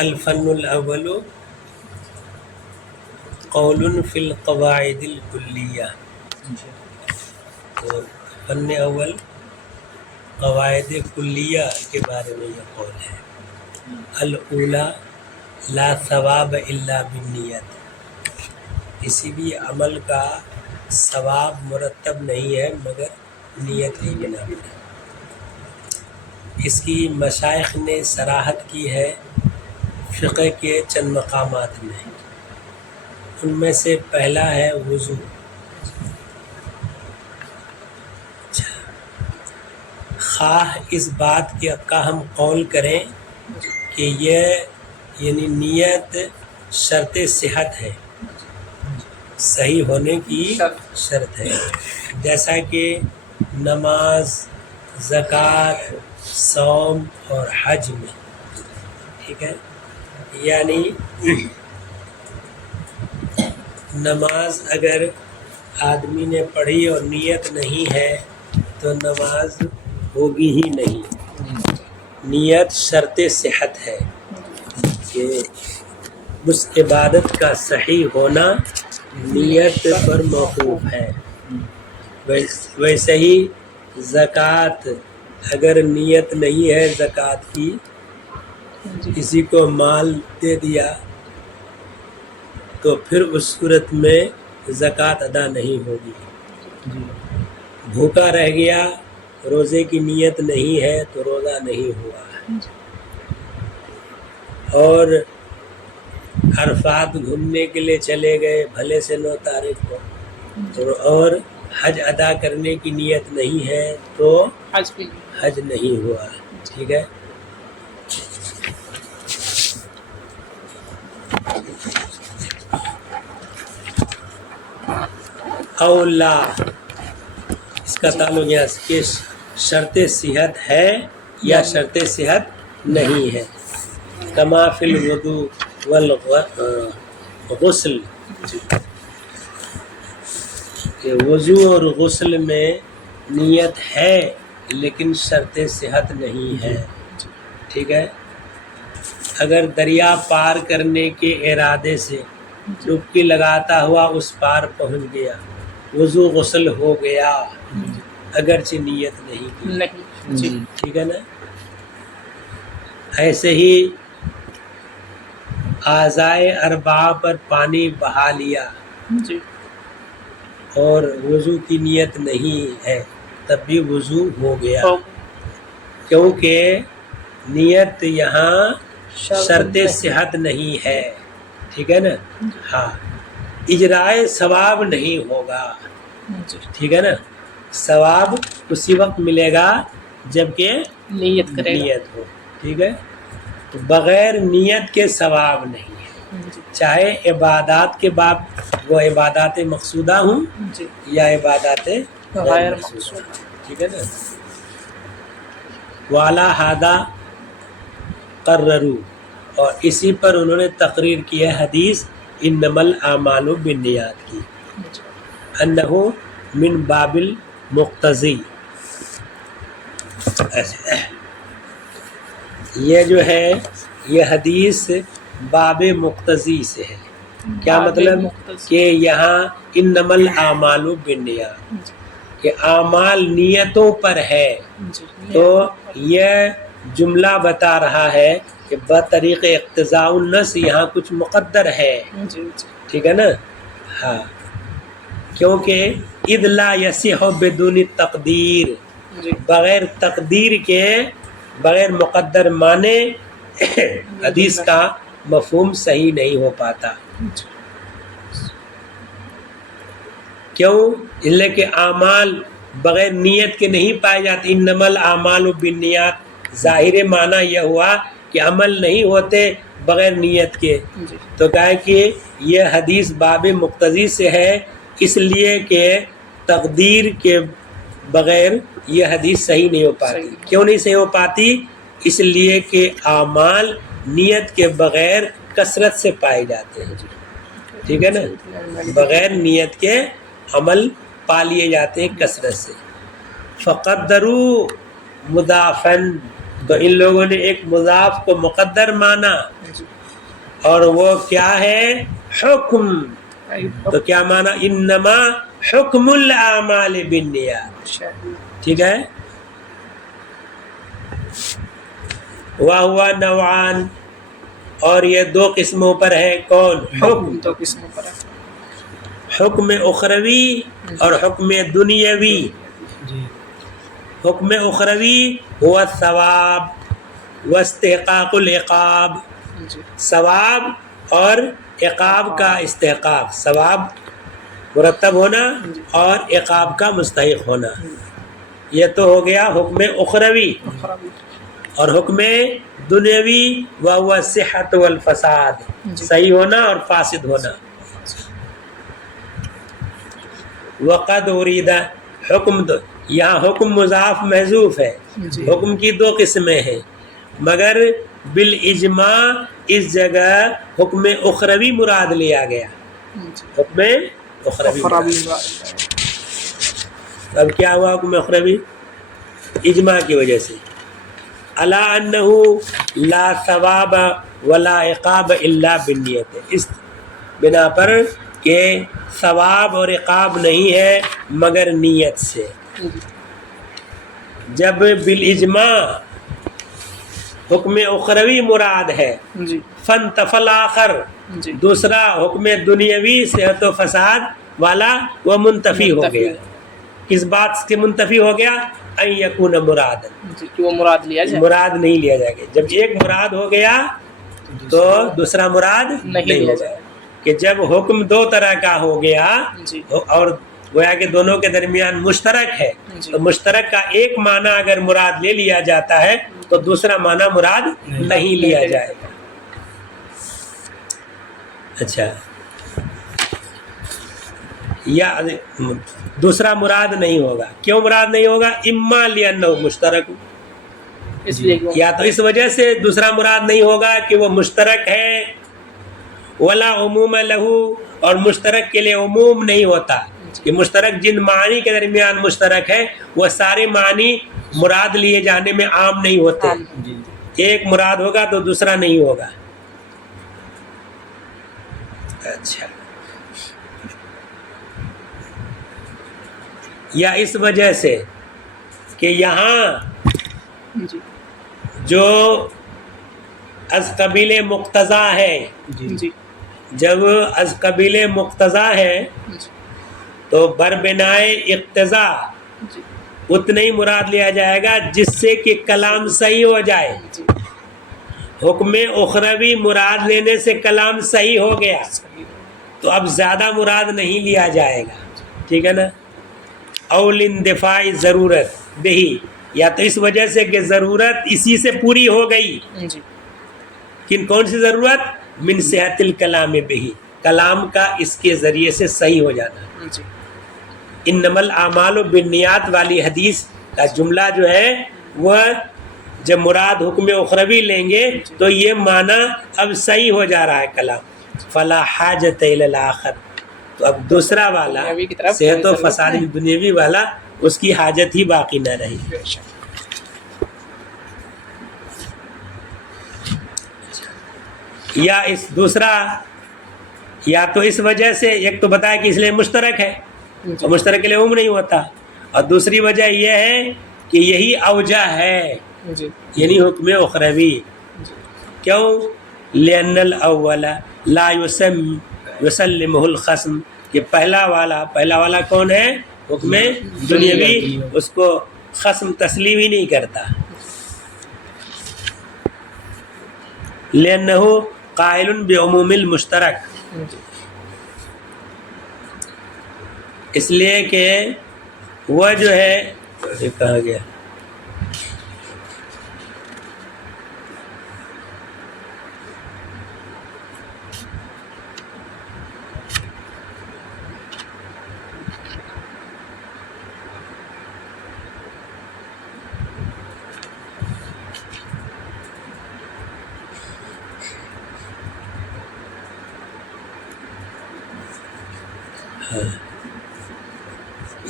الفن الاول قول فی القواعد الکلیہ. تو فن اول قواعد کلیہ کے بارے میں یہ قول ہے. الاولی لا ثواب الا بالنیت. کسی بھی عمل کا ثواب مرتب نہیں ہے مگر نیت ہی بنا پر. اس کی مشائخ نے صراحت کی ہے فقہ کے چند مقامات میں. ان میں سے پہلا ہے وضو. خواہ اس بات کا ہم قول کریں کہ یہ یعنی نیت شرط صحت ہے، صحیح ہونے کی شرط ہے، جیسا کہ نماز، زکوٰۃ، صوم اور حج میں. ٹھیک ہے، یعنی نماز اگر آدمی نے پڑھی اور نیت نہیں ہے تو نماز ہوگی ہی نہیں. نیت شرط صحت ہے کہ اس عبادت کا صحیح ہونا نیت پر موقوف ہے. ویسے ہی زکوٰۃ اگر نیت نہیں ہے زکوٰۃ کی، کسی کو مال دے دیا تو پھر اس صورت میں زکوٰۃ ادا نہیں ہوگی. بھوکا رہ گیا، روزے کی نیت نہیں ہے تو روزہ نہیں ہوا. اور عرفات گھومنے کے لیے چلے گئے بھلے سے 9 تاریخ کو اور حج ادا کرنے کی نیت نہیں ہے تو حج نہیں ہوا. ٹھیک ہے، اولا اس کا تعلق یہاں سے کہ شرط صحت ہے یا شرط صحت نہیں ہے. کما فی الوضو والغسل، کہ وضو اور غسل میں نیت ہے لیکن شرط صحت نہیں ہے. ٹھیک ہے، اگر دریا پار کرنے کے ارادے سے ڈبکی لگاتا ہوا اس پار پہنچ گیا، وضو غسل ہو گیا اگرچہ نیت نہیں کی. ٹھیک ہے نا. ایسے ہی اعضائے اربعہ پر پانی بہا لیا اور وضو کی نیت نہیں ہے تب بھی وضو ہو گیا، کیونکہ نیت یہاں شرط صحت نہیں ہے. ٹھیک ہے نا. ہاں، اجرائے ثواب نہیں ہوگا. ٹھیک ہے نا، ثواب اسی وقت ملے گا جبکہ نیت ہو. ٹھیک ہے، تو بغیر نیت کے ثواب نہیں ہے، چاہے عبادات کے باب وہ عبادات مقصودہ ہوں یا عبادات غیر مقصودہ. ٹھیک ہے نا. والا ہادہ قرروا، اور اسی پر انہوں نے تقریر کی ہے حدیث انما الاعمال بالنیات کی، انہ من باب المقتضی. یہ جو ہے یہ حدیث باب مقتضی سے ہے. کیا مطلب کہ یہاں انما الاعمال بالنیات کہ اعمال نیتوں پر ہے، تو یہ جملہ بتا رہا ہے کہ بطریق اقتضاء النص یہاں کچھ مقدر ہے. ٹھیک ہے نا. ہاں، کیونکہ اذ لا یصح بدون التقدیر، بغیر تقدیر کے بغیر مقدر مانے حدیث کا مفہوم صحیح نہیں ہو پاتا. کیوں؟ اس لیے کہ اعمال بغیر نیت کے نہیں پائے جاتے. انما الاعمال بالنیات ظاہر معنی یہ ہوا کہ عمل نہیں ہوتے بغیر نیت کے. تو کہا کہ یہ حدیث باب مقتضی سے ہے، اس لیے کہ تقدیر کے بغیر یہ حدیث صحیح نہیں ہو پاتی. کیوں نہیں صحیح ہو پاتی؟ اس لیے کہ اعمال نیت کے بغیر کثرت سے پائے جاتے ہیں. ٹھیک ہے نا، بغیر نیت کے عمل پا لیے جاتے ہیں کثرت سے. فقدروا مضافاً تو ان لوگوں نے ایک مضاف کو مقدر مانا جی اور وہ کیا ہے حکم. تو کیا مانا انما حکم الاعمال بالنیات. ٹھیک ہے. وَهُوَ نوعان اور یہ دو قسموں پر ہے. کون؟ حکم. دو قسموں پر ہے. حکم اخروی اور حکم دنیاوی. جی حکم اخروی هو الثواب واستحقاق العقاب. جی ثواب اور عقاب کا استحقاق. ثواب مرتب ہونا اور عقاب کا مستحق ہونا. یہ تو ہو گیا حکم اخروی. اور حکم دنیاوی وہو الصحت والفساد، صحیح ہونا اور فاسد ہونا. وقد اريد حکم یہاں حکم مضاف محذوف ہے. حکم کی دو قسمیں ہیں مگر بالاجماع اس جگہ حکم اخروی مراد لیا گیا. حکم اخروی. اب کیا ہوا حکم اخروی؟ اجماع کی وجہ سے. الا انه لا ثواب ولا عقاب الا بالنیت. اس بنا پر کہ ثواب اور عقاب نہیں ہے مگر نیت سے. جب بالاجماع حکم اخروی مراد ہے فانتفل آخر، دوسرا حکم دنیاوی صحت و فساد والا وہ منتفی ہو گیا. کس بات کے منتفی ہو گیا؟ ان یکون مراد، وہ مراد لیا جائے، مراد نہیں لیا جائے گا. جب ایک مراد ہو گیا تو دوسرا مراد نہیں ہوگا. کہ جب حکم دو طرح کا ہو گیا اور گویا کہ دونوں کے درمیان مشترک ہے تو مشترک کا ایک معنی اگر مراد لے لیا جاتا ہے تو دوسرا معنی مراد نہیں لیا جائے گا. اچھا، یا دوسرا مراد نہیں ہوگا. کیوں مراد نہیں ہوگا؟ اما لأنہ مشترک، یا تو اس وجہ سے دوسرا مراد نہیں ہوگا کہ وہ مشترک ہے. ولا عموم لہو، اور مشترک کے لیے عموم نہیں ہوتا کہ مشترک جن معنی کے درمیان مشترک ہے وہ سارے معنی مراد لیے جانے میں عام نہیں ہوتے. ایک مراد ہوگا تو دوسرا نہیں ہوگا. اچھا، یا اس وجہ سے کہ یہاں جو از قبیل مقتضا ہے، جب از قبیل مقتضا ہے تو بربنائے اقتضا اتنا ہی مراد لیا جائے گا جس سے کہ کلام صحیح ہو جائے. حکم اخروی مراد لینے سے کلام صحیح ہو گیا تو اب زیادہ مراد نہیں لیا جائے گا. ٹھیک ہے نا. اول اندفاع ضرورت بہی، یا تو اس وجہ سے کہ ضرورت اسی سے پوری ہو گئی. کون سی ضرورت؟ من صحت الکلام بہی، کلام کا اس کے ذریعے سے صحیح ہو جانا. انما الاعمال بالنیات والی حدیث کا جملہ جو ہے وہ جب مراد حکم اخروی لیں گے تو یہ معنی اب صحیح ہو جا رہا ہے کلام. فلا حاجت الی الاخر، تو اب دوسرا والا صحت و فساد دنیاوی والا اس کی حاجت ہی باقی نہ رہی. یا اس دوسرا، یا تو اس وجہ سے ایک تو بتایا کہ اس لیے مشترک ہے اور مشترک کے لیے عموم نہیں ہوتا، اور دوسری وجہ یہ ہے کہ یہی اوجہ ہے یعنی حکم اخروی. کیوں؟ لأن الاول لا یسلمہ الخصم، کہ پہلا والا کون ہے؟ حکم دنیاوی، اس کو خصم تسلیم ہی نہیں کرتا. لأنہ قائل بعموم المشترک، اس لیے کہ وہ جو ہے یہ کہا گیا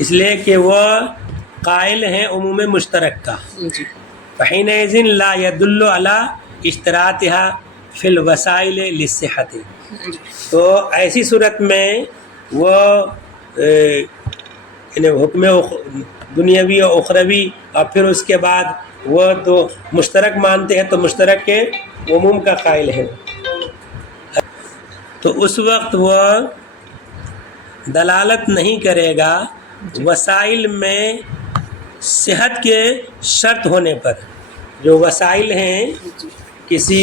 اس لیے کہ وہ قائل ہیں عموم مشترک کا. فحينئذ لا يدل على اشتراطها في الوسائل للصحة. تو ایسی صورت میں وہ حکم دنیاوی و اخروی اور پھر اس کے بعد وہ تو مشترک مانتے ہیں تو مشترک کے عموم کا قائل ہے، تو اس وقت وہ دلالت نہیں کرے گا وسائل میں صحت کے شرط ہونے پر. جو وسائل ہیں کسی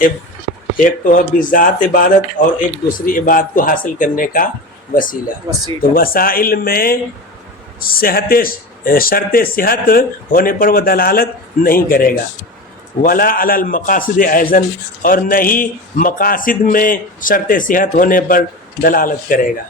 ایک تو بذات عبادت اور ایک دوسری عبادت کو حاصل کرنے کا وسیلہ، تو وسائل میں شرط صحت ہونے پر وہ دلالت نہیں کرے گا. ولا علی المقاصد ایضاً، اور نہ ہی مقاصد میں شرط صحت ہونے پر دلالت کرے گا.